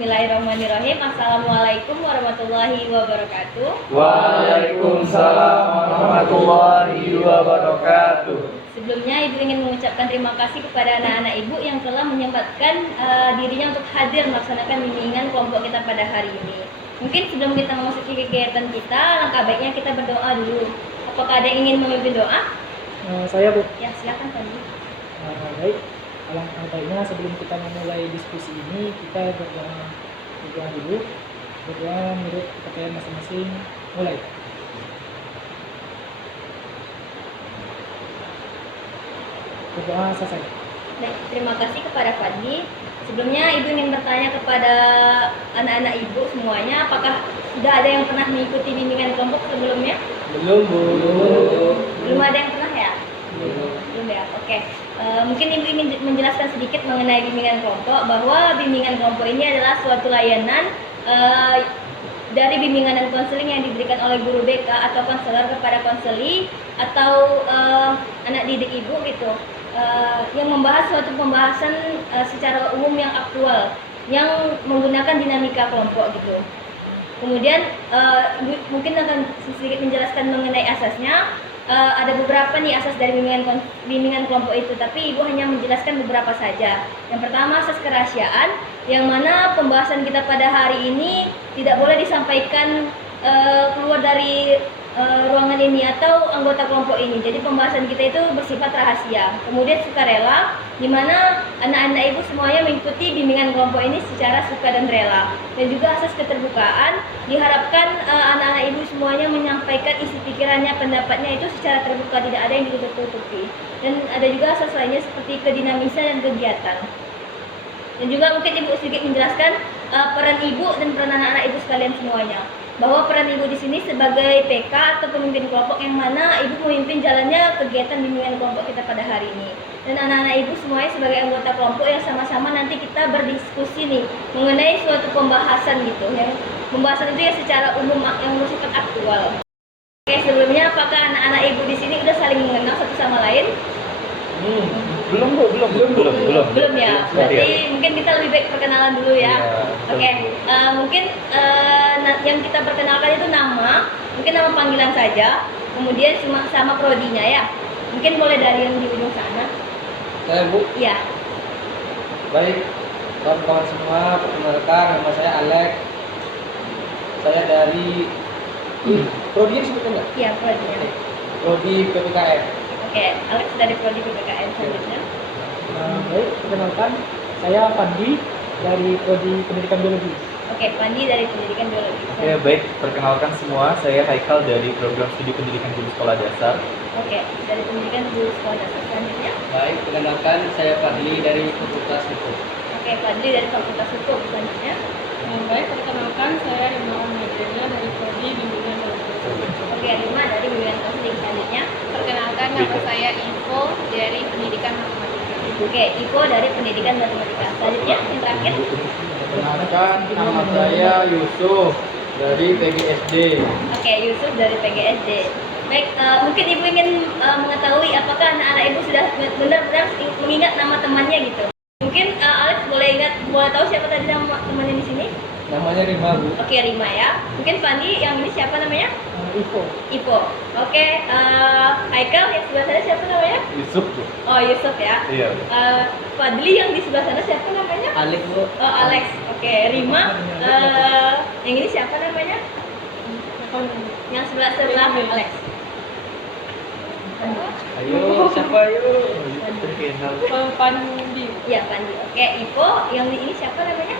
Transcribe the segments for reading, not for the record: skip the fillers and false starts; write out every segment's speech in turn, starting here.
Bismillahirrahmanirrahim. Assalamualaikum warahmatullahi wabarakatuh. Waalaikumsalam warahmatullahi wabarakatuh. Sebelumnya Ibu ingin mengucapkan terima kasih kepada anak-anak Ibu yang telah menyempatkan dirinya untuk hadir melaksanakan bimbingan kelompok kita pada hari ini. Mungkin sebelum kita memasuki kegiatan kita, langkah baiknya kita berdoa dulu. Apakah ada yang ingin memimpin doa? Saya, Bu. Ya, silakan Pak. Baik. Alangkah baiknya sebelum kita memulai diskusi ini, kita berdoa dulu. Berdoa menurut kepercayaan masing-masing. Mulai. Berdoa selesai. Baik, terima kasih kepada Fadli. Sebelumnya Ibu ingin bertanya kepada anak-anak Ibu semuanya, apakah sudah ada yang pernah mengikuti bimbingan kelompok sebelumnya? Belum, Bu. Belum ada yang pernah ya? Belum ya, oke. Mungkin Ibu ingin menjelaskan sedikit mengenai bimbingan kelompok, bahwa bimbingan kelompok ini adalah suatu layanan dari bimbingan dan konseling yang diberikan oleh guru BK atau konselor kepada konseli atau anak didik Ibu gitu, yang membahas suatu pembahasan secara umum yang aktual, yang menggunakan dinamika kelompok gitu. Kemudian Ibu mungkin akan sedikit menjelaskan mengenai asasnya. Ada beberapa nih asas dari bimbingan kelompok itu, tapi Ibu hanya menjelaskan beberapa saja. Yang pertama, asas kerahasiaan, yang mana pembahasan kita pada hari ini tidak boleh disampaikan keluar dari ruangan ini atau anggota kelompok ini. Jadi pembahasan kita itu bersifat rahasia. Kemudian sukarela, di mana anak-anak Ibu semuanya mengikuti bimbingan kelompok ini secara suka dan rela. Dan juga asas keterbukaan, diharapkan anak-anak Ibu semuanya menyampaikan isi pikirannya, pendapatnya itu secara terbuka, tidak ada yang ditutup-tutupi. Dan ada juga asas lainnya seperti kedinamisan dan kegiatan. Dan juga mungkin Ibu sedikit menjelaskan peran Ibu dan peran anak-anak Ibu sekalian semuanya. Bahwa peran Ibu di sini sebagai PK atau pemimpin kelompok, yang mana Ibu memimpin jalannya kegiatan bimbingan kelompok kita pada hari ini. Dan anak-anak Ibu semuanya sebagai anggota kelompok yang sama-sama nanti kita berdiskusi nih mengenai suatu pembahasan gitu ya. Pembahasan itu ya secara umum yang bersifat aktual. Oke, sebelumnya apakah anak-anak Ibu di sini udah saling mengenal satu sama lain? Belum, Bu. Belum ya. Berarti mungkin kita lebih baik perkenalan dulu ya. Oke. Mungkin yang kita perkenalkan itu nama, mungkin nama panggilan saja. Kemudian sama prodinya ya. Mungkin mulai dari yang di ujung sana. Saya, Bu. Iya. Baik, kawan-kawan semua, perkenalkan, nama saya Alex. Saya dari prodi sebutkan nggak? Iya, prodinya. Prodi PPKN. Oke, Alex dari prodi PPKN selanjutnya. Baik, perkenalkan. Saya Fandi dari Prodi Pendidikan Biologi. Oke, Pandi dari pendidikan biologi. Ya baik, perkenalkan semua, saya Haikal dari program studi pendidikan guru sekolah dasar. Oke, dari pendidikan guru sekolah dasar selanjutnya. Baik, perkenalkan saya Fadli dari Fakultas Hukum. Oke, Fadli dari Fakultas Hukum selanjutnya. Baik, perkenalkan saya Rima Umaydrina dari Prodi Bimbingan Konseling. Oke, Rima dari bimbingan konseling selanjutnya. Perkenalkan nama saya Info dari Pendidikan Matematika. Oke, Ivo dari pendidikan matematika. Selanjutnya yang terakhir. Perkenalkan, nama saya Yusuf dari PGSD. Oke, Yusuf dari PGSD. Baik, mungkin Ibu ingin mengetahui apakah anak-anak Ibu sudah benar-benar mengingat nama temannya gitu. Mungkin Alex boleh tahu siapa tadi nama temannya di sini? Namanya Rima, Bu. Oke, Rima ya. Mungkin Fandi yang ini siapa namanya? Ivo. Ivo. Oke, Haikal yang sebelah sana siapa namanya? Yusuf, Bu. Oh, Yusuf ya. Iya. Fadli yang di sebelah sana siapa namanya? Alex, Bu. Oh, Alex. Oke, Rima. Yang ini siapa namanya? Yang sebelah Alex. Ayo, siapa ayo? Terkenal. Pandi, Iya, Pandi. Oke, Ivo. Yang ini siapa namanya?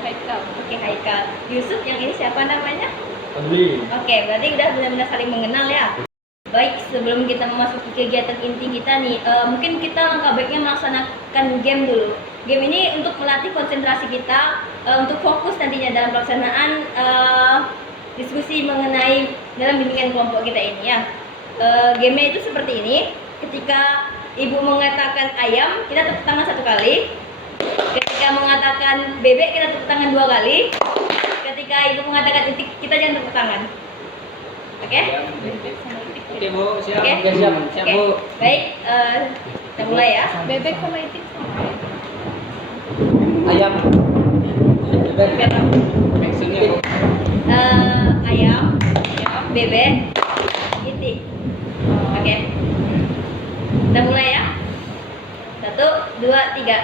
Haikal. Oke, Haikal. Yusuf. Yang ini siapa namanya? Fadli. Oke, berarti udah benar-benar saling mengenal ya. Baik, sebelum kita memasuki kegiatan inti kita nih, mungkin kita langkah baiknya melaksanakan game dulu. Game ini untuk melatih konsentrasi kita, untuk fokus nantinya dalam pelaksanaan diskusi mengenai dalam bimbingan kelompok kita ini ya. Game-nya itu seperti ini. Ketika Ibu mengatakan ayam, kita tepuk tangan 1 kali. Ketika mengatakan bebek, kita tepuk tangan 2 kali. Ketika Ibu mengatakan itik, kita jangan tepuk tangan. Oke? Oke, Bu. Siap. Oke? Oke, siap, Oke. Bu. Baik, kita mulai ya. Bebek sama itik. Ayam. Maksudnya Ayam, bebek, itik. Oke. Kita mulai ya. 1, 2, 3.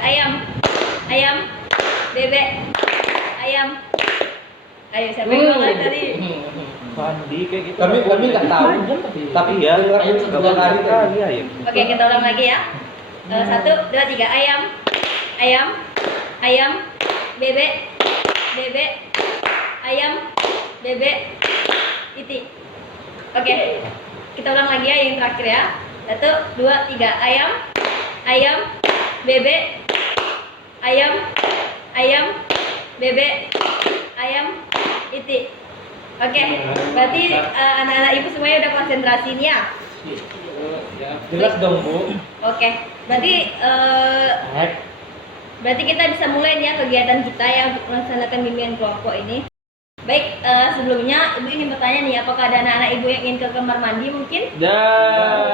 Ayam, bebek, ayam. Ayo siapa yang mulai tadi? Pandi kayak gitu. kami nggak tahu. Tapi ya, Ayam beberapa kali kali ayam. Oke, kita ulang lagi ya. 1, 2, 3. Ayam, bebek, ayam, bebek, itik. Oke, kita ulang lagi ya yang terakhir ya. 1, 2, 3. Ayam, bebek, ayam, bebek, ayam, itik. Oke, berarti anak-anak ibu semuanya udah konsentrasi nih ya. Jelas dong Bu. Oke, berarti kita bisa mulai nih ya kegiatan kita yang untuk melaksanakan bimbingan kelompok ini. Baik, sebelumnya ibu ingin bertanya nih, apakah ada anak-anak ibu yang ingin ke kamar mandi mungkin? Ya.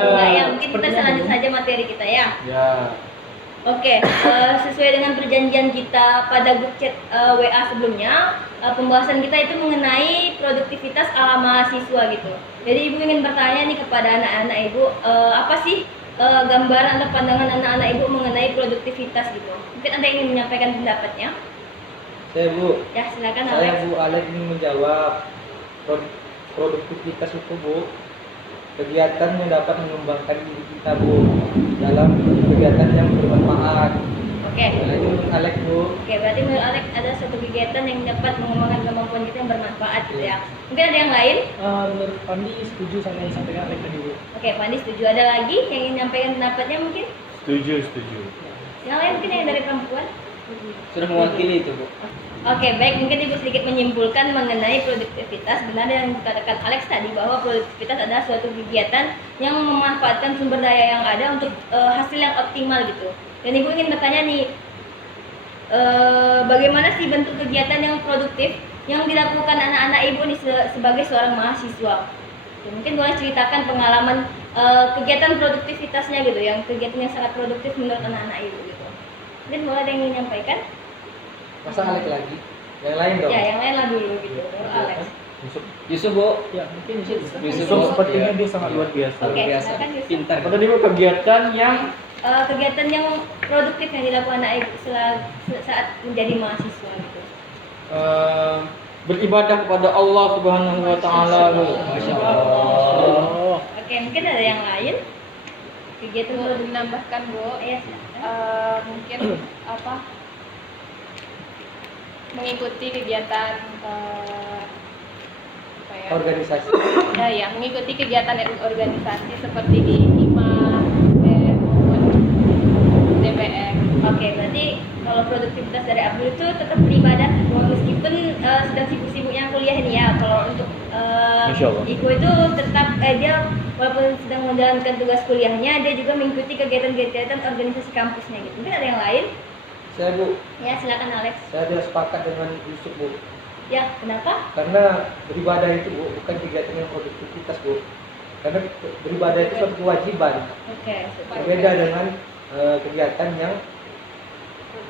Enggak ya, mungkin kita selanjut saja materi kita ya. Ya. Oke, sesuai dengan perjanjian kita pada grup chat WA sebelumnya, pembahasan kita itu mengenai produktivitas ala mahasiswa gitu. Jadi ibu ingin bertanya nih kepada anak-anak ibu, apa sih gambaran atau pandangan anak-anak ibu mengenai produktivitas gitu? Mungkin ada yang ingin menyampaikan pendapatnya? Saya Bu. Ya, silakan Saya Alex. Bu Alex ingin menjawab. Produktivitas itu Bu, kegiatan yang dapat mengembangkan diri kita Bu dalam kegiatan yang bermanfaat. Oke. Nah, itu menurut Alex Bu. Oke, berarti menurut Alex ada suatu kegiatan yang dapat mengembangkan kemampuan kita yang bermanfaat gitu ya. Mungkin ada yang lain? Menurut Pandi setuju sama yang disampaikan Alex tadi Bu. Oke, Pandi setuju. Ada lagi yang ingin menyampaikan pendapatnya mungkin? Setuju. Yang lain mungkin yang dari perempuan? Sudah mewakili itu Bu. Oke, baik. Mungkin Ibu sedikit menyimpulkan mengenai produktivitas. Benar yang dikatakan Alex tadi bahwa produktivitas adalah suatu kegiatan yang memanfaatkan sumber daya yang ada untuk hasil yang optimal gitu. Dan Ibu ingin bertanya nih, bagaimana sih bentuk kegiatan yang produktif yang dilakukan anak-anak Ibu nih sebagai seorang mahasiswa? Mungkin boleh ceritakan pengalaman kegiatan produktivitasnya gitu, yang kegiatan yang sangat produktif menurut anak-anak Ibu gitu. Mungkin boleh ada yang ingin menyampaikan? Masa Alex lagi? Yang lain dong. Ya, yang lain lah dulu gitu. Baru Alex. Yusuf Bu. Ya, mungkin itu. Yusuf So, Bu. sepertinya Ya. dia sangat luar biasa. Oke, Luar biasa. silakan Yusuf. Pintar. Apa tadi Bu, kegiatan yang Kegiatan yang produktif yang dilakukan anak ibu saat menjadi mahasiswa gitu. beribadah kepada Allah Subhanahu wa taala Bu. Masya Allah. Oh, Oke, mungkin ada yang lain kegiatan Bu, produktif. menambahkan Bu, Ya, silakan. mungkin apa mengikuti kegiatan apa ya? Organisasi. Ya, mengikuti kegiatan organisasi seperti di HIMA, BEM, maupun DPM. Oke, berarti kalau produktivitas dari Abdul itu tetap beribadah meskipun sedang sibuk-sibuknya kuliah ini ya. Kalau untuk Masya Allah. Iko itu tetap dia walaupun sedang menjalankan tugas kuliahnya, dia juga mengikuti kegiatan-kegiatan organisasi kampusnya gitu. Mungkin ada yang lain? Saya Bu, Ya, silakan Alex. saya tidak sepakat dengan Yusuf Bu. Ya, kenapa? Karena beribadah itu Bu, bukan kegiatan yang produktivitas Bu. Karena beribadah itu suatu kewajiban. Oke. Berbeda dengan kegiatan yang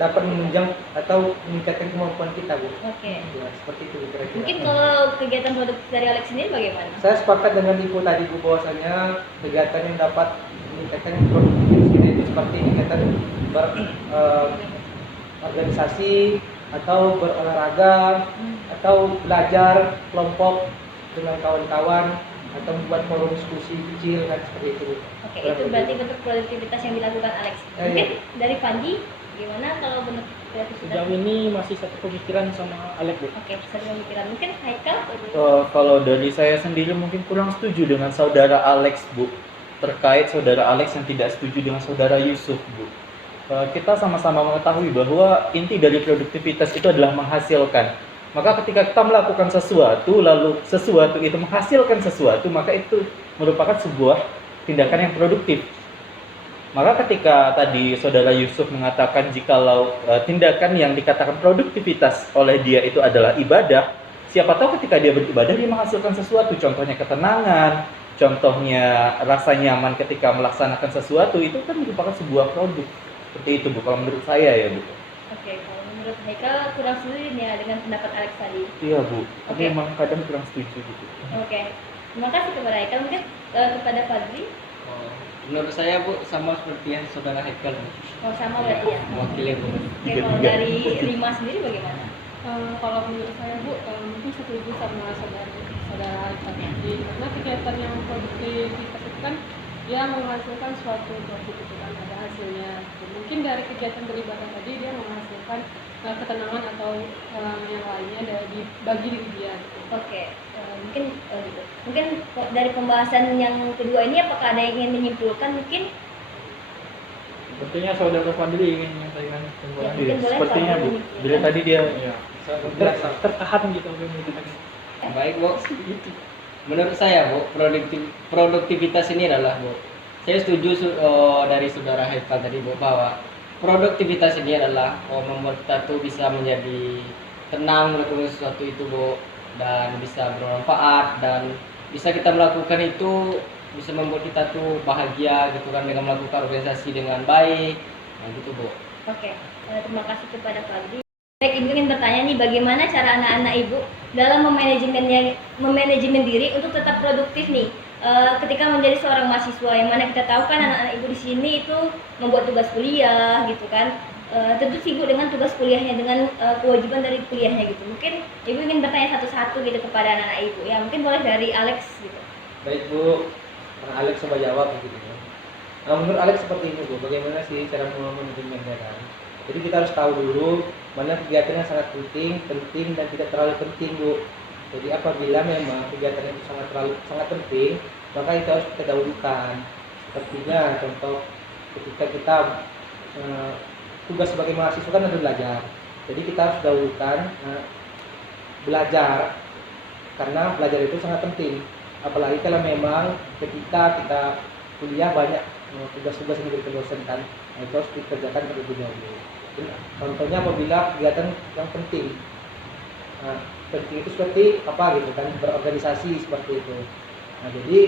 dapat menunjang atau meningkatkan kemampuan kita Bu. Oke. Ya, seperti itu kira-kira. Mungkin kalau kegiatan produktif dari Alex sendiri bagaimana? Saya sepakat dengan Ibu tadi Bu, bahwasanya kegiatan yang dapat meningkatkan produktivitas kita itu seperti kegiatan organisasi atau berolahraga atau belajar kelompok dengan kawan-kawan atau membuat forum diskusi kecil kan seperti itu. Oke, itu berarti bentuk produktivitas yang dilakukan Alex. Ya, Mungkin ya. dari Pandi, gimana kalau bentuk produktivitas? sejauh ini masih satu pemikiran sama Alex Bu. Oke, sering pemikiran. Mungkin Haikal? Kalau dari saya sendiri mungkin kurang setuju dengan saudara Alex Bu, terkait saudara Alex yang tidak setuju dengan saudara Yusuf Bu. Kita sama-sama mengetahui bahwa inti dari produktivitas itu adalah menghasilkan. Maka ketika kita melakukan sesuatu, lalu sesuatu itu menghasilkan sesuatu, maka itu merupakan sebuah tindakan yang produktif. Maka ketika tadi saudara Yusuf mengatakan jikalau tindakan yang dikatakan produktivitas oleh dia itu adalah ibadah, siapa tahu ketika dia beribadah dia menghasilkan sesuatu, contohnya ketenangan, contohnya rasa nyaman ketika melaksanakan sesuatu, itu kan merupakan sebuah produk. Seperti itu Bu, kalau menurut saya ya Bu. Oke, kalau menurut Haikal kurang setuju nih ya dengan pendapat Alex tadi. Iya Bu, tapi Oke. emang kadang kurang setuju gitu. Oke, terima kasih kepada Haikal. Mungkin kepada Fadli, Oh, menurut saya Bu sama seperti yang saudara Haikal. oh sama berarti ya. Mewakili Bu. Oke, kalau Tiga-tiga. dari Rima sendiri bagaimana? Kalau menurut saya Bu, mungkin setuju sama saudara tadi, karena kegiatan yang produktivitas itu kan dia menghasilkan suatu profit itu kan ada hasilnya. Mungkin dari kegiatan beribadah tadi dia menghasilkan ketenangan atau yang lainnya bagi diri dia. Gitu. Oke, mungkin gitu. Mungkin dari pembahasan yang kedua ini apakah ada yang ingin menyimpulkan mungkin? Sepertinya saudara Fadli ingin menyampaikan Ya, kesimpulan. mungkin boleh Sepertinya kalau Bu, menyimpulkan. bila tadi dia Ya, tertahan gitu apa yang mau dikatakan. Baik Bu. Menurut saya Bu, produktivitas ini adalah Bu. Saya setuju dari saudara Haikal tadi Bu bahwa produktivitas ini adalah membuat kita tuh bisa menjadi tenang melakukan sesuatu itu Bu, dan bisa bermanfaat, dan bisa kita melakukan itu bisa membuat kita tuh bahagia gitu kan dengan melakukan organisasi dengan baik. Nah gitu Bu. Oke, terima kasih kepada Fadli. Baik, Ibu ingin bertanya nih, bagaimana cara anak-anak Ibu dalam memanajemen diri untuk tetap produktif nih ketika menjadi seorang mahasiswa, yang mana kita tahu kan anak-anak Ibu di sini itu membuat tugas kuliah gitu kan, tentu sibuk dengan tugas kuliahnya, dengan kewajiban dari kuliahnya gitu. Mungkin Ibu ingin bertanya satu-satu gitu kepada anak-anak Ibu, ya mungkin boleh dari Alex gitu. Baik Bu, karena Alex coba jawab begitu ya. Nah, menurut Alex seperti ini Bu, bagaimana sih cara memanajemennya kan? Jadi kita harus tahu dulu mana kegiatan yang sangat penting dan tidak terlalu penting Bu. Jadi apabila memang kegiatan itu sangat penting, maka itu harus kita dahulukan. Sepertinya contoh ketika kita tugas sebagai mahasiswa kan ada belajar. Jadi kita harus dahulukan belajar, karena belajar itu sangat penting. Apalagi kalau memang ketika kita kuliah banyak tugas-tugas yang diberikan dosen kan, nah itu harus dikerjakan terlebih dahulu. Contohnya apabila kegiatan yang penting, nah, penting itu seperti apa gitu kan, berorganisasi seperti itu. Nah jadi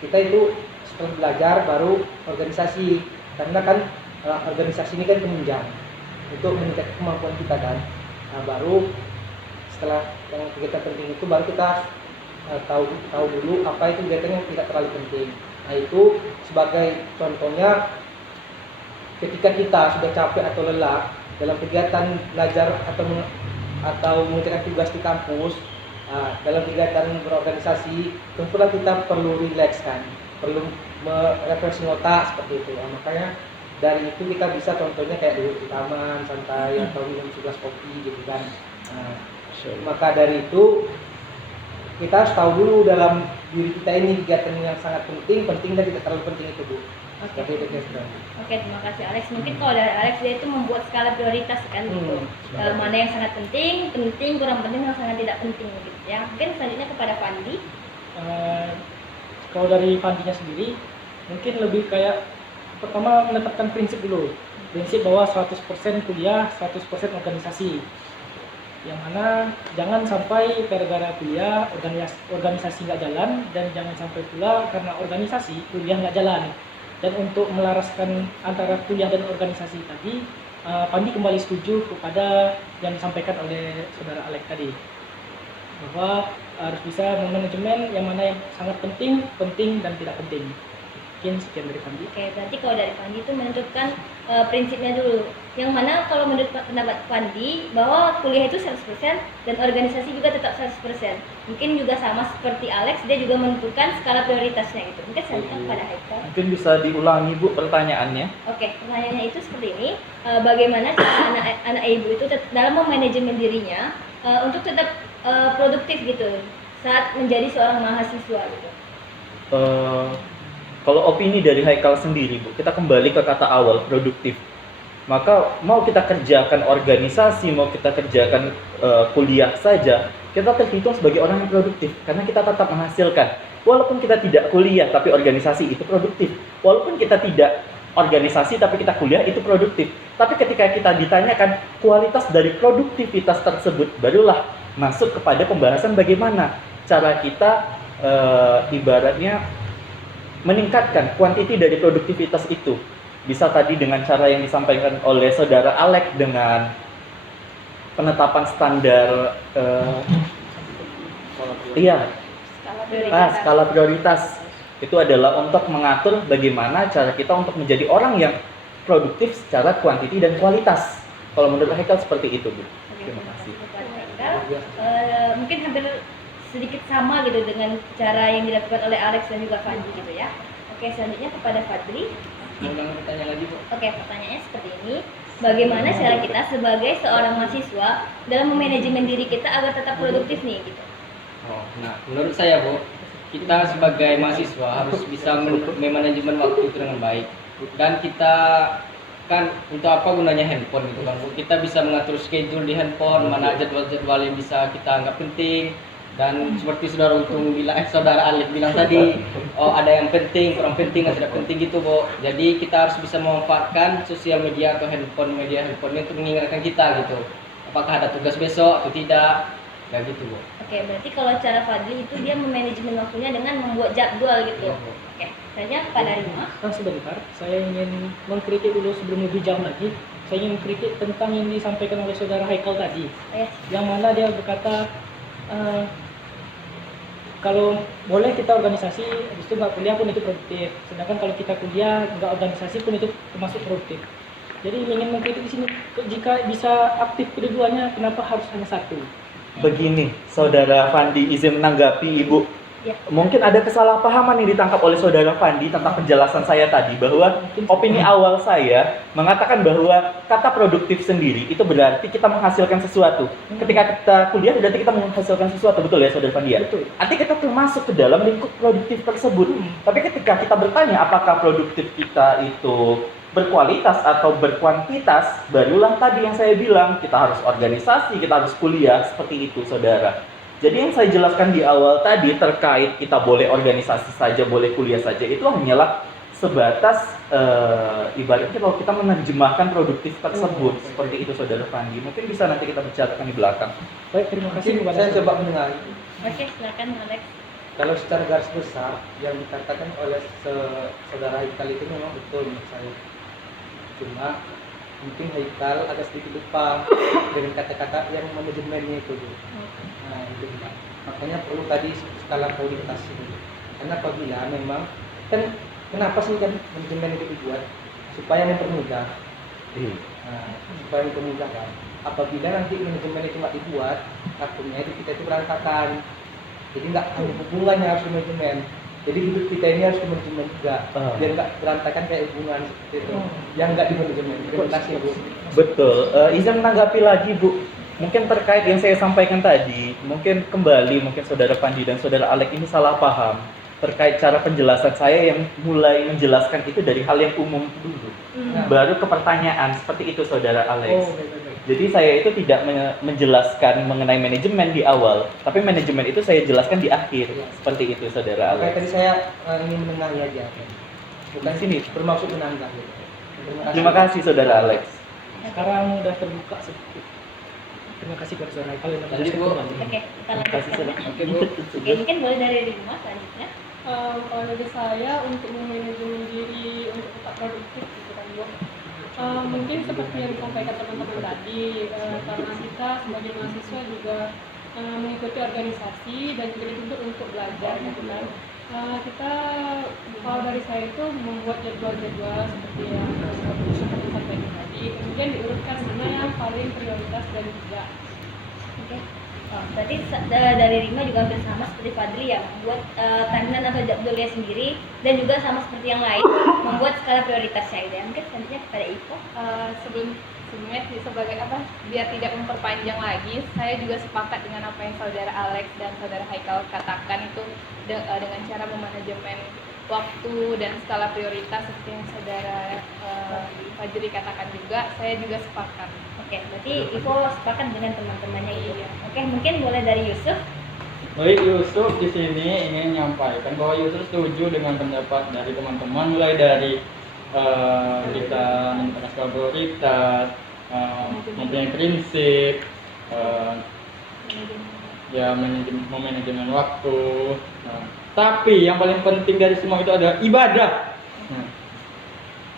kita itu setelah belajar baru organisasi, karena kan organisasi ini kan penunjang untuk meningkatkan kemampuan kita kan. Nah baru setelah yang kegiatan penting itu baru kita tahu dulu apa itu kegiatan yang tidak terlalu penting. Nah itu sebagai contohnya, ketika kita sudah capek atau lelah dalam kegiatan belajar atau mengerjakan tugas di kampus, dalam kegiatan berorganisasi, tentulah kita perlu rileks kan, perlu merefresh otak seperti itu. Nah, makanya dari itu kita bisa contohnya kayak duduk di taman santai atau minum segelas kopi gitu kan. Nah, maka dari itu kita harus tahu dulu dalam diri kita ini kegiatan yang sangat penting dan tidak terlalu penting itu Bu. Oke. Seperti itu kira-kira. Oke, terima kasih Alex. Mungkin kalau dari Alex dia itu membuat skala prioritas kan gitu. Mana yang sangat penting, kurang penting, yang sangat tidak penting gitu ya. Mungkin selanjutnya kepada Fandi. Kalau dari Fandinya sendiri, mungkin lebih kayak pertama menetapkan prinsip dulu. Prinsip bahwa 100% kuliah, 100% organisasi. Yang mana jangan sampai gara-gara kuliah organisasi nggak jalan, dan jangan sampai pula karena organisasi kuliah nggak jalan. Dan untuk melaraskan antara kuliah dan organisasi tadi, Pandi kembali setuju kepada yang disampaikan oleh saudara Alex tadi, bahwa harus bisa memanajemen yang mana yang sangat penting dan tidak penting. Mungkin sekian dari Pandi. Oke, berarti kalau dari Fandi itu menentukan prinsipnya dulu. Yang mana kalau menurut pendapat Fandi bahwa kuliah itu 100% dan organisasi juga tetap 100%. Mungkin juga sama seperti Alex, dia juga menentukan skala prioritasnya gitu. Mungkin selanjutnya kepada Haikal. mungkin bisa diulangi Bu pertanyaannya. Oke, pertanyaannya itu seperti ini. Bagaimana cara anak ibu itu dalam memanajemen dirinya untuk tetap produktif gitu saat menjadi seorang mahasiswa gitu. Kalau opini dari Haikal sendiri Bu, kita kembali ke kata awal, produktif. Maka mau kita kerjakan organisasi, mau kita kerjakan kuliah saja, kita terhitung sebagai orang yang produktif karena kita tetap menghasilkan. Walaupun kita tidak kuliah tapi organisasi itu produktif. Walaupun kita tidak organisasi tapi kita kuliah itu produktif. Tapi ketika kita ditanyakan kualitas dari produktivitas tersebut, barulah masuk kepada pembahasan bagaimana cara kita ibaratnya meningkatkan kuantiti dari produktivitas itu. Bisa tadi dengan cara yang disampaikan oleh saudara Alex dengan penetapan standar iya, skala prioritas. Itu adalah untuk mengatur bagaimana cara kita untuk menjadi orang yang produktif secara kuantiti dan kualitas. Kalau menurut Haikal seperti itu, Bu. Terima kasih. Mungkin hampir sedikit sama gitu dengan cara yang dilakukan oleh Alex dan juga Fadli gitu ya. Oke, selanjutnya kepada Fadli. Ulang bertanya lagi, Bu. Oke, pertanyaannya seperti ini. Bagaimana cara kita sebagai seorang mahasiswa dalam memanajemen diri kita agar tetap produktif nih gitu? Oh, nah, menurut saya, Bu, kita sebagai mahasiswa harus bisa memanajemen waktu itu dengan baik. Dan kita kan untuk apa gunanya handphone gitu kan, Bu? Kita bisa mengatur schedule di handphone, mana jadwal-jadwal yang bisa kita anggap penting. Dan seperti saudara Alif bilang tadi, oh ada yang penting, kurang penting, atau tidak penting gitu, Bu. Jadi kita harus bisa memanfaatkan sosial media atau media handphone untuk mengingatkan kita gitu. Apakah ada tugas besok atau tidak, kayak gitu, Bu. Oke, berarti kalau cara Fadli itu dia memanajemen waktunya dengan membuat jadwal gitu. Iya, Bu. Oke, tanya kepada Rima. Sebentar, saya ingin mengkritik dulu sebelum lebih jauh lagi. Saya ingin kritik tentang yang disampaikan oleh saudara Haikal tadi, Ya. yang mana dia berkata kalau boleh kita organisasi, habis itu nggak kuliah pun itu produktif. Sedangkan kalau kita kuliah nggak organisasi pun itu termasuk produktif. Jadi ingin mengkritik di sini, jika bisa aktif keduanya, kenapa harus hanya satu? Begini, saudara Fandi, izin menanggapi Ibu. Ya. Mungkin ada kesalahpahaman yang ditangkap oleh saudara Fandi tentang penjelasan saya tadi, bahwa opini awal saya mengatakan bahwa kata produktif sendiri itu berarti kita menghasilkan sesuatu. Ketika kita kuliah berarti kita menghasilkan sesuatu, betul ya saudara Fandi ya? Betul. Artinya kita termasuk ke dalam lingkup produktif tersebut. Tapi ketika kita bertanya apakah produktif kita itu berkualitas atau berkuantitas, barulah tadi yang saya bilang, kita harus organisasi, kita harus kuliah, seperti itu saudara. Jadi yang saya jelaskan di awal tadi terkait kita boleh organisasi saja, boleh kuliah saja, itu hanyalah sebatas ibaratnya kalau kita menerjemahkan produktif tersebut. Seperti itu saudara Fandi. Mungkin bisa nanti kita bicarakan di belakang. Baik, terima kasih Mungkin kepada saya coba mendengar. Oke, silakan Alex. Kalau secara garis besar yang dikatakan oleh saudara Haikal itu memang betul menurut saya. Cuma mungkin Haikal agak sedikit lupa dengan kata-kata yang manajemennya itu. Nah itu juga. Makanya perlu tadi skala prioritas ini. Karena apabila memang kan kenapa sih kan manajemen itu dibuat supaya mempermudah. Nah, supaya mempermudah kan. Apabila nanti manajemen itu nggak dibuat, takutnya itu kita itu berantakan. Jadi nggak hanya hubungannya harus di manajemen. Jadi hidup kita ini harus di manajemen juga, biar nggak berantakan kayak hubungan seperti itu. Yang nggak di manajemen. Terima kasih, Bu. Betul. Izin menanggapi lagi, Bu. Mungkin terkait yang saya sampaikan tadi, mungkin saudara Fandi dan saudara Alex ini salah paham terkait cara penjelasan saya yang mulai menjelaskan itu dari hal yang umum dulu. Baru ke pertanyaan, seperti itu saudara Alex. Jadi saya itu tidak menjelaskan mengenai manajemen di awal, tapi manajemen itu saya jelaskan di akhir. Seperti itu saudara Kayak Alex. tadi saya ingin menengahi aja. Bukan Sini. bermaksud menanggah. Terima kasih saudara Alex. sekarang udah terbuka sedikit. Terima kasih kepada saudara Haikal yang Lanjut, menjelaskan Bu. kembali. Oke, kita Terima kasih lanjutkan. saudara. Oke, Bu. Oke, mungkin boleh dari Rima selanjutnya. Kalau dari saya untuk memanajemen diri untuk tetap produktif gitu kan, Bu. Mungkin seperti yang disampaikan teman-teman tadi, karena kita sebagai mahasiswa juga mengikuti organisasi dan juga dituntut untuk belajar gitu kan. Kita kalau dari saya itu membuat jadwal-jadwal seperti yang sudah disampaikan tadi, kemudian diurutkan mana yang paling prioritas dan tidak. Oke. Berarti dari Rima juga hampir sama seperti Fadli ya, membuat timeline atau jadwalnya sendiri, dan juga sama seperti yang lain membuat skala prioritasnya gitu ya. Mungkin selanjutnya kepada Ivo. Sebelumnya sebagai biar tidak memperpanjang lagi, saya juga sepakat dengan apa yang saudara Alex dan saudara Haikal katakan itu dengan cara memanajemen waktu dan skala prioritas seperti yang saudara Fajri katakan juga, saya juga sepakat. Oke, berarti Ivo sepakat dengan teman-temannya itu. Oke, mungkin boleh dari Yusuf. Baik, Yusuf di sini ingin menyampaikan bahwa Yusuf setuju dengan pendapat dari teman-teman, mulai dari kita menentukan skala prioritas, mempunyai prinsip, ya manajemen waktu. Tapi yang paling penting dari semua itu adalah ibadah.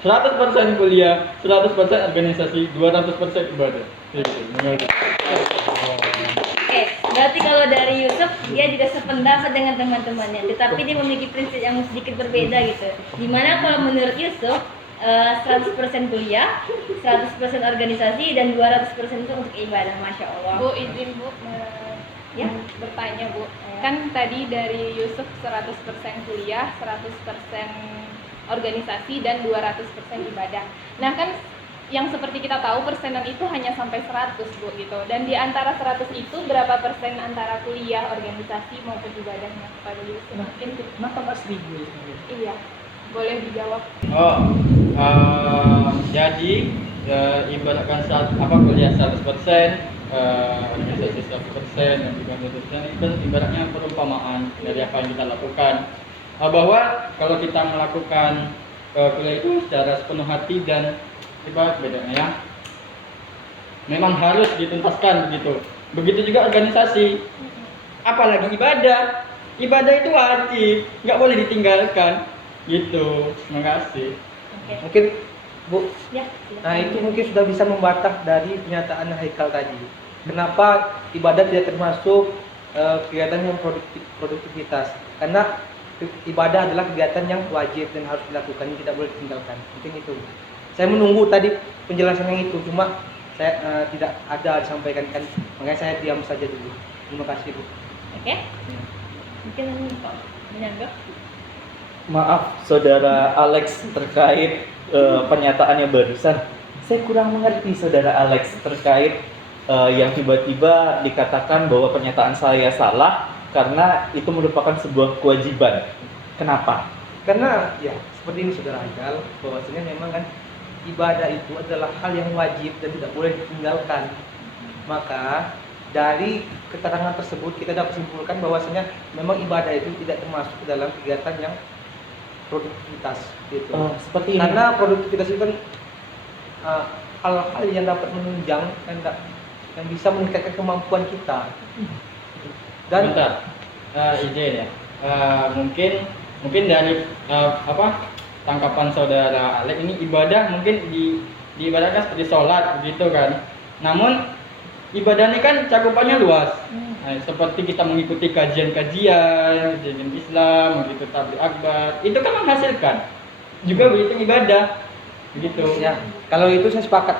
100% kuliah, 100% organisasi, 200% ibadah. Gitu, menurut. Oke, berarti kalau dari Yusuf dia juga sependapat dengan teman-temannya, tetapi dia memiliki prinsip yang sedikit berbeda gitu. Dimana kalau menurut Yusuf 100% kuliah, 100% organisasi, dan 200% itu untuk ibadah. Masya Allah. Bu, izin Bu Ya. bertanya Bu. Kan tadi dari Yusuf 100% kuliah, 100% organisasi, dan 200% ibadah. Nah kan yang seperti kita tahu persenan itu hanya sampai 100 Bu gitu. Dan di antara 100 itu berapa persen antara kuliah, organisasi maupun ibadahnya kepada Yusuf? Mungkin Kenapa Mas 1000 ya? iya. Boleh dijawab. Oh, jadi ibaratkan kuliah 100%, organisasi 100%, dan juga 100%, itu ibaratnya perumpamaan dari apa yang kita lakukan. Bahwa kalau kita melakukan kuliah itu secara sepenuh hati dan ibarat bedanya ya, memang harus dituntaskan begitu. Begitu juga organisasi, apalagi ibadah. Ibadah itu wajib, nggak boleh ditinggalkan. Gitu. Terima kasih. Oke. Mungkin Bu, Ya. nah itu mungkin sudah bisa membantah dari pernyataan Haikal tadi. Kenapa ibadah tidak termasuk kegiatan yang produktivitas? Karena ibadah adalah kegiatan yang wajib dan harus dilakukan, yang tidak boleh ditinggalkan. Mungkin itu. Saya menunggu tadi penjelasan yang itu, cuma saya tidak ada disampaikan kan, makanya saya diam saja dulu. Terima kasih Bu. Oke. Mungkin Pak menyanggah. Maaf saudara Alex terkait pernyataannya barusan. Saya kurang mengerti saudara Alex terkait yang tiba-tiba dikatakan bahwa pernyataan saya salah karena itu merupakan sebuah kewajiban. Kenapa? Karena ya seperti ini Saudara Haikal, bahwasanya memang kan ibadah itu adalah hal yang wajib dan tidak boleh ditinggalkan. Maka dari keterangan tersebut kita dapat simpulkan bahwasanya memang ibadah itu tidak termasuk dalam kegiatan yang produktivitas gitu. Seperti ini. Karena produktivitas itu kan hal-hal yang dapat menunjang dan yang bisa meningkatkan kemampuan kita. Dan Bentar, izin ya. Mungkin dari tangkapan saudara Alex ini ibadah mungkin diibaratkan seperti sholat begitu kan. Namun ibadah ini kan cakupannya luas. Nah, seperti kita mengikuti kajian Islam, begitu tabligh akbar, itu kan menghasilkan. Juga begitu ibadah. Begitu. ya, kalau itu saya sepakat.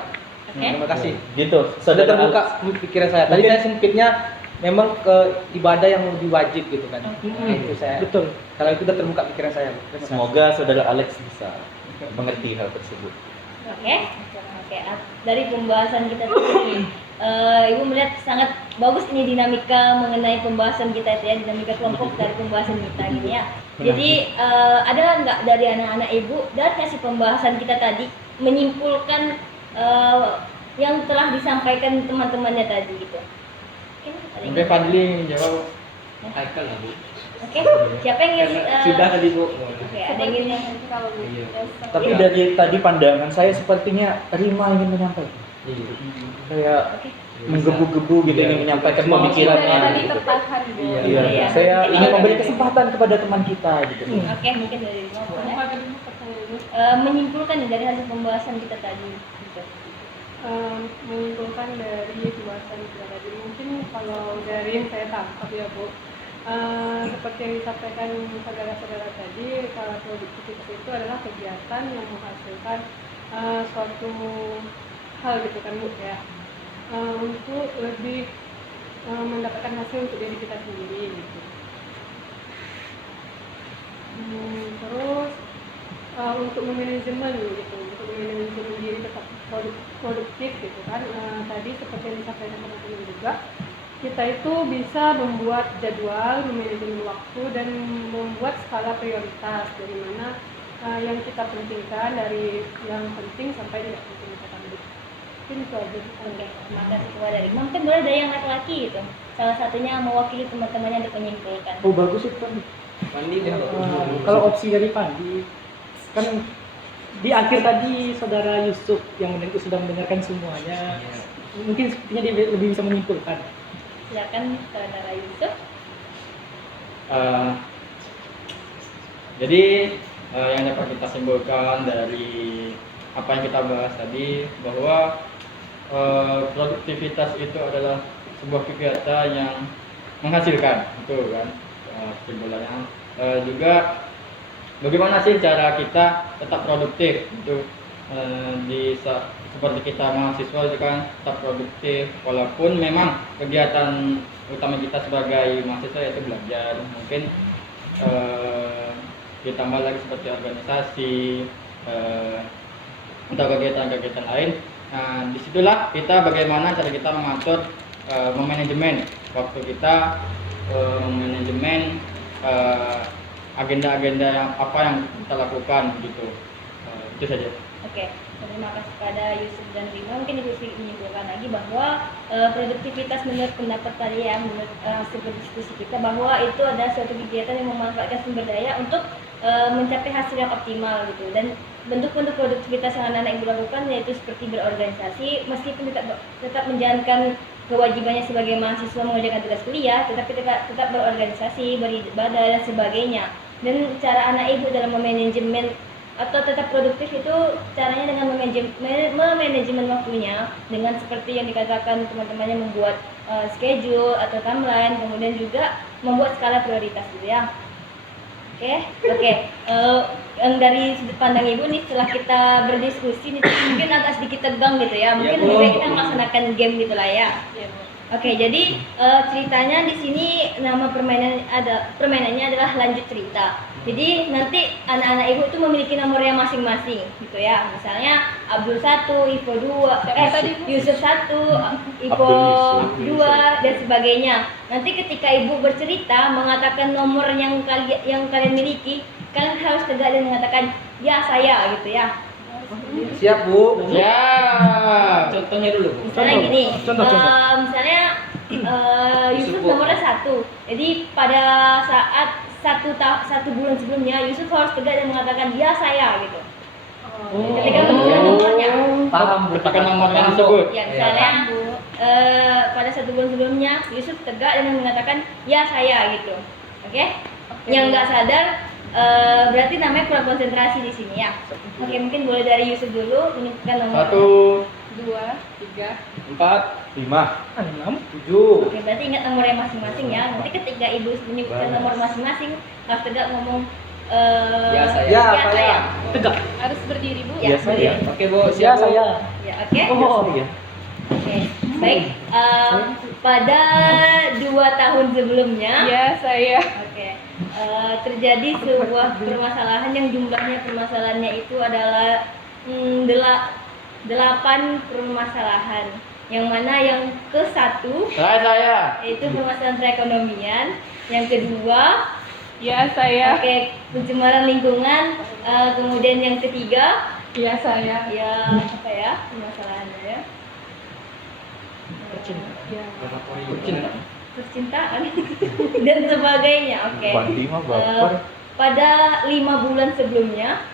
Oke. Terima kasih. Gitu. Sudah Saudara terbuka Alex. pikiran saya. Tadi Mungkin- saya sempitnya memang ke ibadah yang lebih wajib gitu kan. Nah, itu saya. Betul. Kalau itu udah terbuka pikiran saya. Terima kasih. Semoga saudara Alex bisa mengerti hal tersebut. Oke. Dari pembahasan kita tadi, Ibu melihat sangat bagus ini dinamika mengenai pembahasan kita itu ya, dinamika kelompok dari pembahasan kita ini ya. Jadi ada nggak dari anak-anak Ibu dari hasil pembahasan kita tadi menyimpulkan yang telah disampaikan teman-temannya tadi gitu? Mungkin ada yang- Mungkin Fadli jawab. Haikal lah Bu. Oke, siapa yang ingin? Sudah tadi Bu. Oke, ada yang ingin? Kalau Iya. Tapi dari tadi pandangan saya sepertinya Rima ingin menyampaikan. Iya. Kayak Oke. menggebu-gebu gitu ingin menyampaikan Cuma dari pemikirannya. tadi Gitu. tertahan Bu. Iya. Iya, Iya. saya ingin memberi kesempatan kepada teman kita gitu. Oke, mungkin dari Rima boleh. Apa tadi pertanyaannya? Menyimpulkan nih dari hasil pembahasan kita tadi. Gitu. Menyimpulkan dari pembahasan kita tadi, mungkin kalau dari yang saya tangkap ya Bu, seperti yang disampaikan saudara-saudara tadi, kalau produktivitas itu adalah kegiatan yang menghasilkan suatu hal gitu kan Bu ya, untuk lebih mendapatkan hasil untuk diri kita sendiri gitu. Terus untuk memanajemen gitu, untuk memanajemen diri tetap produktif gitu kan. Tadi seperti yang disampaikan teman-teman juga, kita itu bisa membuat jadwal, memanajemen waktu, dan membuat skala prioritas dari mana yang kita pentingkan, dari yang penting sampai tidak penting kita ambil. Mungkin itu aja. Oke, terima kasih kepada Rima. Mungkin boleh dari yang laki-laki gitu. Salah satunya mewakili teman-temannya untuk menyimpulkan. Oh bagus itu kan. Fadli Ya, Kalau opsi dari Pandi kan di akhir tadi saudara Yusuf yang sudah mendengarkan semuanya, mungkin sepertinya dia lebih bisa menyimpulkan. Silakan saudara Yusuf. Jadi yang dapat kita simpulkan dari apa yang kita bahas tadi, bahwa produktivitas itu adalah sebuah kegiatan yang menghasilkan, betul kan? Kesimpulannya juga bagaimana sih cara kita tetap produktif itu seperti kita mahasiswa itu kan tetap produktif walaupun memang kegiatan utama kita sebagai mahasiswa yaitu belajar, mungkin ditambah lagi seperti organisasi atau kegiatan-kegiatan lain. Nah, disitulah kita bagaimana cara kita mengatur memanajemen waktu kita, memanajemen agenda-agenda yang apa yang kita lakukan gitu. Itu saja. Oke, terima kasih pada Yusuf dan Rima. Mungkin Ibu Sri menyimpulkan lagi bahwa produktivitas menurut pendapat tadi ya, menurut hasil diskusi kita, bahwa itu adalah suatu kegiatan yang memanfaatkan sumber daya untuk mencapai hasil yang optimal gitu. Dan bentuk-bentuk produktivitas yang anak-anak Ibu lakukan yaitu seperti berorganisasi, meskipun tetap menjalankan kewajibannya sebagai mahasiswa mengerjakan tugas kuliah, tetapi tetap berorganisasi, beribadah dan sebagainya. Dan cara anak Ibu dalam memanajemen atau tetap produktif itu caranya dengan memanajemen waktunya, dengan seperti yang dikatakan teman-temannya membuat schedule atau timeline, kemudian juga membuat skala prioritas gitu ya. Oke. Yang dari sudut pandang Ibu nih, setelah kita berdiskusi nih, mungkin agak sedikit tegang gitu ya. Mungkin lebih baik kita melaksanakan game gitu lah ya. Oke, jadi ceritanya di sini nama permainannya adalah lanjut cerita. Jadi nanti anak-anak Ibu itu memiliki nomornya masing-masing gitu ya. Misalnya Abdul 1, Ivo 2, Yusuf 1, Ivo 2 dan sebagainya. Nanti ketika Ibu bercerita mengatakan nomor yang kalian miliki, kalian harus tegak dan mengatakan ya saya gitu ya. Siap, Bu. Ya, contohnya dulu. Misalnya gini, Contoh. misalnya Yusuf nomornya 1. Jadi pada saat satu bulan sebelumnya Yusuf harus tegak dan mengatakan ya saya gitu. Ketika menemukan nomornya. Paham, Bu. Ketika nomornya disebut. Ya misalnya pada 1 bulan sebelumnya Yusuf tegak dengan mengatakan ya saya gitu. Oke? Yang nggak sadar berarti namanya kurang konsentrasi di sini ya. Oke, mungkin boleh dari Yusuf dulu menyebutkan nomor. 1, 2, 3. 4, 5, 6. 7. Oke, berarti ingat nomornya masing-masing ya. Nanti ketika Ibu menyebutkan nomor masing-masing, harus tegak ngomong Ya, saya. Ya, ya, saya. Tegak. Harus berdiri, Bu. Ya, Ya, saya. Oke, Bu. Ya Siap, Bu. saya. Ya, oke. Oh. Oke. Baik. Pada 2 tahun sebelumnya, Ya, saya. oke, terjadi sebuah permasalahan yang jumlahnya permasalahannya itu adalah 8 permasalahan. Yang mana yang ke-1 Saya. yaitu permasalahan perekonomian, yang kedua Ya, saya. oke, pencemaran lingkungan, kemudian yang ketiga Ya, saya. ya apa ya permasalahannya ya, Ya. percintaan dan sebagainya. Oke. Bandi mah baper. Pada 5 bulan sebelumnya,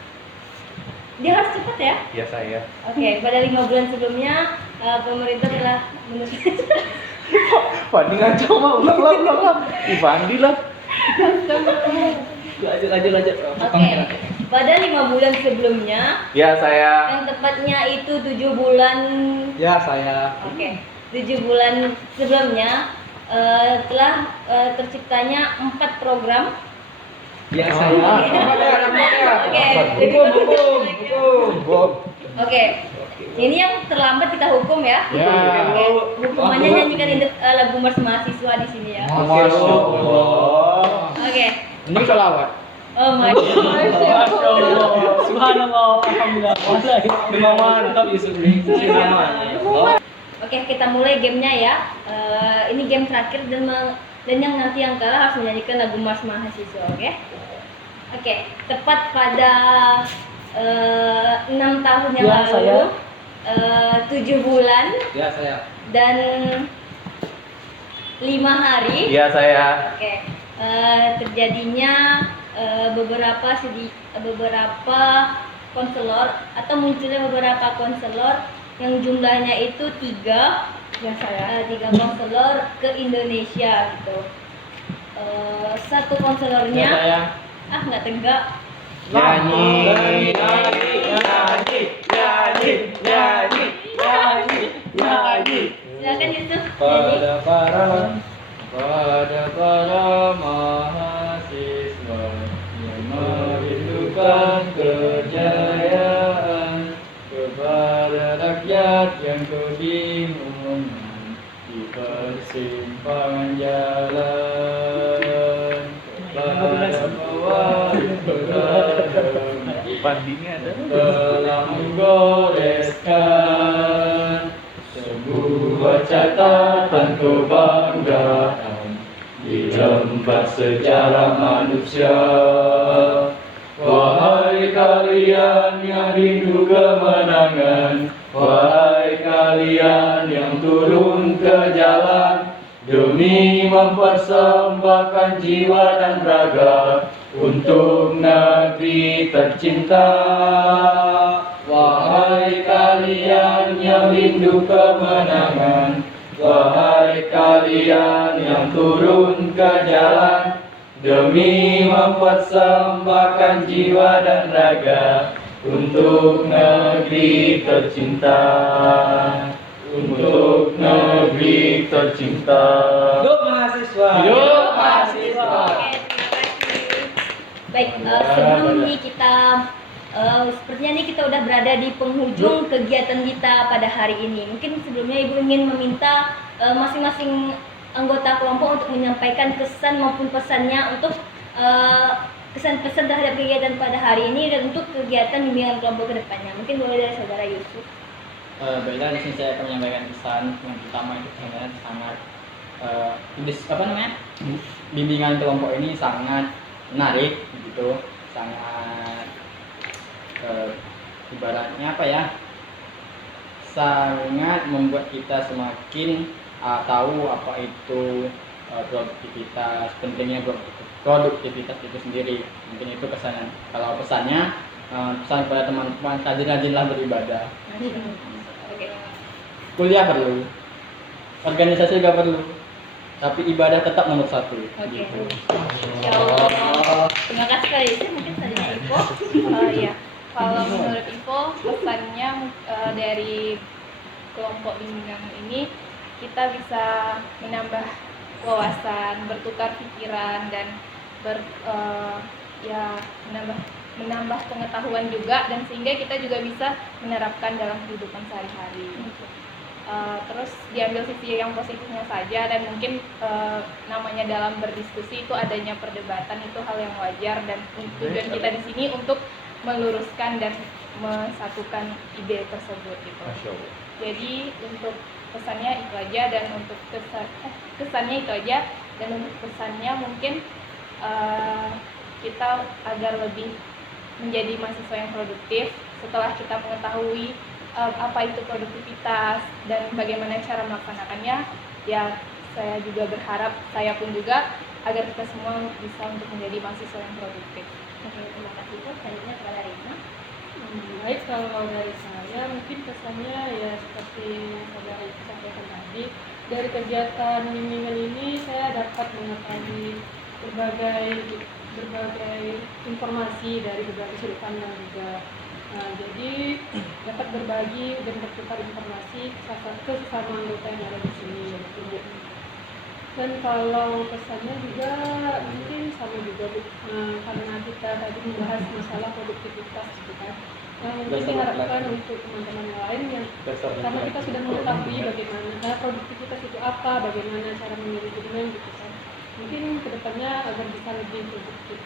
dia harus cepat ya. Ya saya. Oke, pada 5 bulan sebelumnya pemerintah telah Bandi ngaco mah ulang. Ih, Bandi lah. Lanjut. Oke. Pada 5 bulan sebelumnya, Ya saya. yang tepatnya itu 7 bulan. Ya, saya. Oke, 7 bulan sebelumnya telah terciptanya 4 program. Ya, saya. Oke, Bob. Oke, ini yang terlambat kita hukum ya. Ya. Oke, hukumannya nyanyikan lagu Mars Mahasiswa di sini ya. Masya Allah. Oke, Ini selawat. oh my god. Subhanallah. Alhamdulillah. Memang mantap Yusuf nih. Oke, kita mulai gamenya ya. Ini game terakhir dan yang nanti yang kalah harus menyanyikan lagu Mars Mahasiswa, oke? Oke, tepat pada 6 tahun yang Ya, lalu, saya. 7 bulan Ya, saya. dan 5 hari. Ya saya. Oke, terjadinya beberapa konselor atau munculnya beberapa konselor yang jumlahnya itu 3 Ya, saya. 3 konselor ke Indonesia gitu. Satu konselornya Ya, saya. nggak tegak. Nyanyi. Silakan Yusuf. Pada para mahasiswa yang merindukan kejayaan, kepada rakyat yang kebingungan di persimpangan jalan, kepada pewaris beragama Bandingnya ada. telah menggoreskan sebuah catatan kebanggaan di lembar sejarah manusia. Wahai kalian yang rindu kemenangan, wahai kalian yang turun ke jalan demi mempersembahkan jiwa dan raga untuk negeri tercinta. Wahai kalian yang rindu kemenangan, wahai kalian yang turun ke jalan demi mempersembahkan jiwa dan raga untuk negeri tercinta. Untuk negeri tercinta. Hidup mahasiswa. Hidup mahasiswa. Oke, terima kasih. Baik, sebelum ini kita sepertinya ini kita udah berada di penghujung kegiatan kita pada hari ini. Mungkin sebelumnya Ibu ingin meminta masing-masing anggota kelompok untuk menyampaikan kesan maupun pesannya untuk kesan-pesan terhadap kegiatan pada hari ini dan untuk kegiatan bimbingan kelompok ke depannya. Mungkin boleh dari saudara Yusuf. Baiklah, di sini saya akan menyampaikan pesan yang pertama itu sebenarnya sangat bimbingan kelompok ini sangat menarik gitu, sangat ibaratnya apa ya, sangat membuat kita semakin tahu apa itu produktivitas, pentingnya produktivitas itu sendiri. Mungkin itu kesannya. Kalau pesannya, pesan kepada teman-teman, rajin-rajinlah beribadah. Oke. Kuliah perlu, organisasi juga perlu, tapi ibadah tetap nomor satu. Oke. Gitu. Insyaallah. Terima kasih Kak Yusuf. Mungkin tadi info. Ya, kalau menurut info pesannya dari kelompok bimbingan ini kita bisa menambah wawasan, bertukar pikiran dan menambah pengetahuan juga, dan sehingga kita juga bisa menerapkan dalam kehidupan sehari-hari. Terus diambil sisi yang positifnya saja, dan mungkin namanya dalam berdiskusi itu adanya perdebatan, itu hal yang wajar, dan tujuan kita di sini untuk meluruskan dan mensatukan ide tersebut gitu. Jadi untuk pesannya itu aja, dan untuk kesannya itu aja, dan untuk pesannya mungkin kita agar lebih menjadi mahasiswa yang produktif setelah kita mengetahui apa itu produktivitas dan bagaimana cara melaksanakannya. Ya, saya juga berharap, saya pun juga, agar kita semua bisa untuk menjadi mahasiswa yang produktif. Oke, terima kasih Bu. Selanjutnya kepada Rina. Baik, kalau dari saya mungkin kesannya ya seperti saudara itu sampaikan tadi, dari kegiatan bimbingan ini saya dapat mengetahui berbagai informasi dari berbagai sudut pandang juga. Nah, jadi dapat berbagi dan bertukar informasi ke sesama anggota yang ada di sini. Dan kalau pesannya juga mungkin sama juga Bu, karena kita tadi membahas masalah produktivitas gitu kan. Yang mungkin diharapkan untuk teman-teman yang lain yang karena kita sudah mengetahui bagaimana produktivitas itu apa, bagaimana cara memanajemen gitu kan. Mungkin kedepannya agar bisa lebih produktif.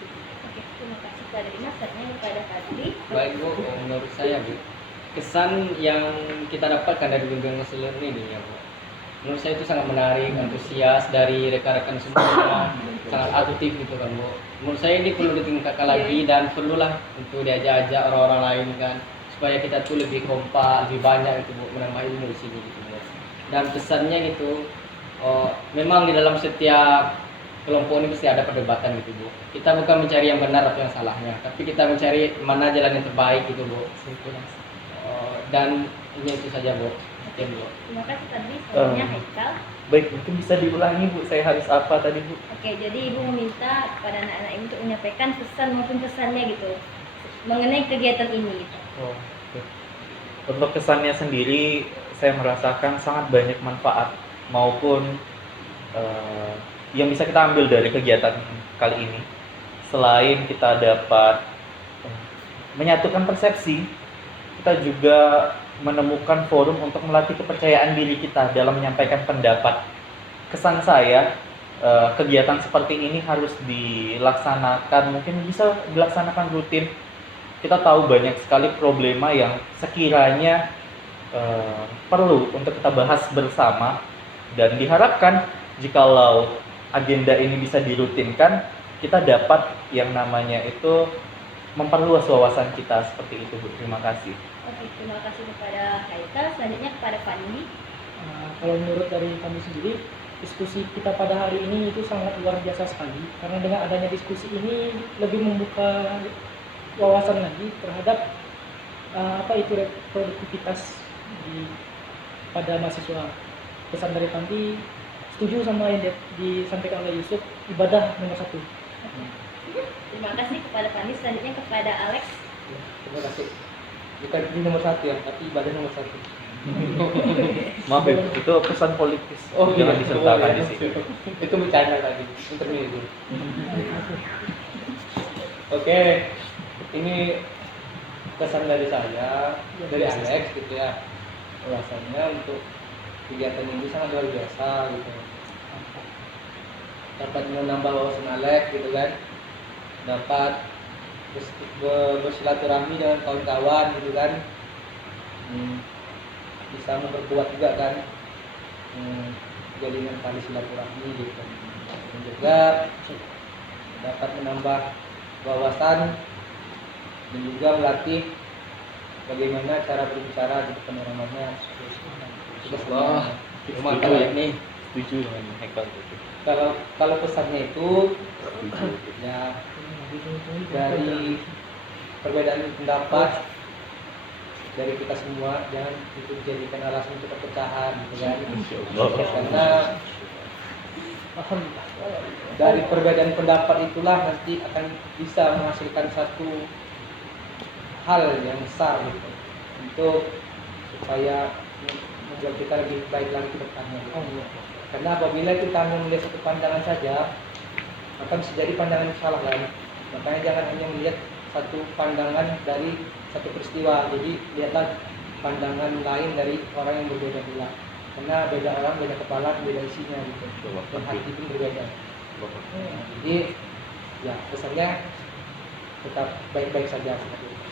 Oke, terima kasih kepada Rina. Selanjutnya kepada Fadli. Baik Bu, menurut saya Bu, kesan yang kita dapatkan dari bimbingan konselor ini ya Bu, menurut saya itu sangat menarik, antusias dari rekan-rekan semuanya, sangat aktif gitu kan Bu. Menurut saya ini perlu ditingkatkan lagi, dan perlulah untuk diajak-ajak orang-orang lain kan, supaya kita tuh lebih kompak, lebih banyak gitu Bu, menambah ilmu di sini gitu Bu. Dan pesannya gitu, memang di dalam setiap kelompok ini pasti ada perdebatan gitu Bu. Kita bukan mencari yang benar atau yang salahnya, tapi kita mencari mana jalan yang terbaik gitu Bu. Dan ini itu saja Bu. Sekian Bu. Terima kasih Fadli. Selanjutnya Haikal. Baik, mungkin bisa diulangi Bu, saya harus apa tadi Bu? Oke, jadi Ibu meminta kepada anak-anak ini untuk menyampaikan pesan maupun pesannya gitu. mengenai kegiatan ini gitu. Oh, oke. Untuk kesannya sendiri, saya merasakan sangat banyak manfaat maupun yang bisa kita ambil dari kegiatan kali ini. Selain kita dapat menyatukan persepsi, kita juga menemukan forum untuk melatih kepercayaan diri kita dalam menyampaikan pendapat. Kesan saya, kegiatan seperti ini harus dilaksanakan, mungkin bisa dilaksanakan rutin. Kita tahu banyak sekali problema yang sekiranya perlu untuk kita bahas bersama, dan diharapkan jikalau agenda ini bisa dirutinkan, kita dapat yang namanya itu memperluas wawasan kita seperti itu, Bu. Terima kasih. Oke, terima kasih kepada Haikal. Selanjutnya kepada Fandi. Kalau menurut dari kami sendiri, diskusi kita pada hari ini itu sangat luar biasa sekali, karena dengan adanya diskusi ini lebih membuka wawasan lagi terhadap produktivitas pada mahasiswa. Pesan dari Fandi, setuju sama yang disampaikan oleh Yusuf, ibadah nomor 1. Terima kasih kepada Fandi. Selanjutnya kepada Alex. Ya, terima kasih. Bukan ini nomor 1 ya, tapi ibadah nomor 1. Maaf ya, itu pesan politis. Jangan disertakan di sini. Itu bercanda tadi, intermezzo. Oke, ini pesan dari saya, dari Alex gitu ya. Alasannya untuk kegiatan ini sangat luar biasa gitu. Dapat menambah wawasan Alex gitu kan. Dapat bersilaturahmi dengan kawan-kawan gitu kan. Bisa memperkuat juga kan jaringan tali silaturahmi gitu. Dan juga dapat menambah wawasan dan juga melatih bagaimana cara berbicara di depan orang banyak. Wah, rumah kalian nih. Setuju dengan Haikal itu. Kalau pesannya itu ya dari perbedaan pendapat dari kita semua, jangan itu dijadikan alasan untuk perpecahan gitu kan. Karena dari perbedaan pendapat itulah nanti akan bisa menghasilkan satu hal yang besar gitu, untuk supaya membuat kita lebih baik lagi ke depannya gitu. Karena apabila kita hanya melihat satu pandangan saja, akan bisa jadi pandangan yang salah kan. Makanya jangan hanya melihat satu pandangan dari satu peristiwa, jadi lihatlah pandangan lain dari orang yang berbeda pula. Karena beda orang, beda kepala, beda isinya gitu. Dan hati pun berbeda. Jadi ya pesannya tetap baik-baik saja.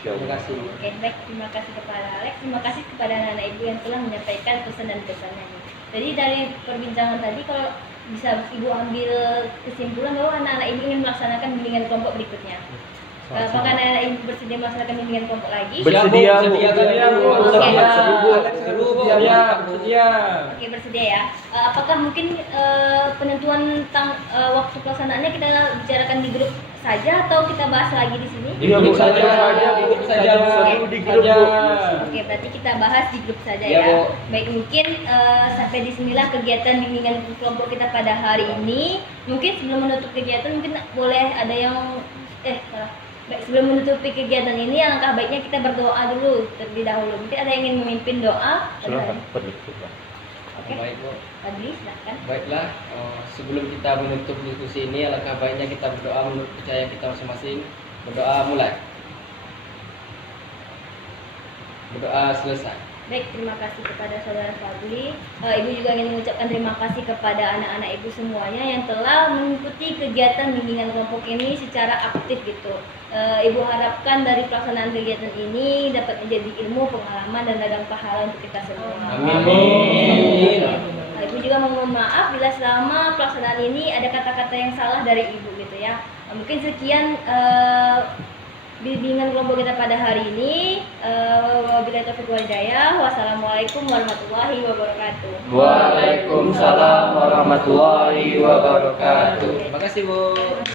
Terima kasih. Oke, baik. Terima kasih kepada Alex. Terima kasih kepada anak-anak ibu yang telah menyampaikan pesan dan kesannya. Jadi dari perbincangan tadi, kalau bisa ibu ambil kesimpulan bahwa anak-anak ibu ingin melaksanakan bimbingan kelompok berikutnya. Apakah anak-anak ibu bersedia melaksanakan bimbingan kelompok lagi? Bersedia, Bu. Sedia. Oke, bersedia ya. Apakah mungkin penentuan tentang waktu pelaksanaannya kita bicarakan di grup saja atau kita bahas lagi di sini? Di grup saja. Di grup saja. Oke, berarti kita bahas di grup saja Ya, ya. Bu. Baik, mungkin sampai di sinilah kegiatan bimbingan kelompok kita pada hari ini. Mungkin sebelum menutup kegiatan, mungkin boleh ada yang Baik, sebelum menutupi kegiatan ini, alangkah baiknya kita berdoa dulu terlebih dahulu. Mungkin ada yang ingin memimpin doa? Silakan. Oke. Baik, Bu. Fadli, silakan. Baiklah, sebelum kita menutup diskusi ini, alangkah baiknya kita berdoa menurut percaya kita masing-masing. Berdoa mulai. Berdoa selesai. Baik, terima kasih kepada saudara Fadli. Ibu juga ingin mengucapkan terima kasih kepada anak-anak ibu semuanya yang telah mengikuti kegiatan bimbingan kelompok ini secara aktif gitu. Ibu harapkan dari pelaksanaan kegiatan ini dapat menjadi ilmu, pengalaman, dan ladang pahala untuk kita semua. Amin. Ibu juga mohon maaf bila selama pelaksanaan ini ada kata-kata yang salah dari ibu gitu ya. Mungkin sekian bimbingan kelompok kita pada hari ini. Wabillahi taufiq wal hidayah. Wassalamualaikum warahmatullahi wabarakatuh. Waalaikumsalam warahmatullahi wabarakatuh. Terima kasih, Bu.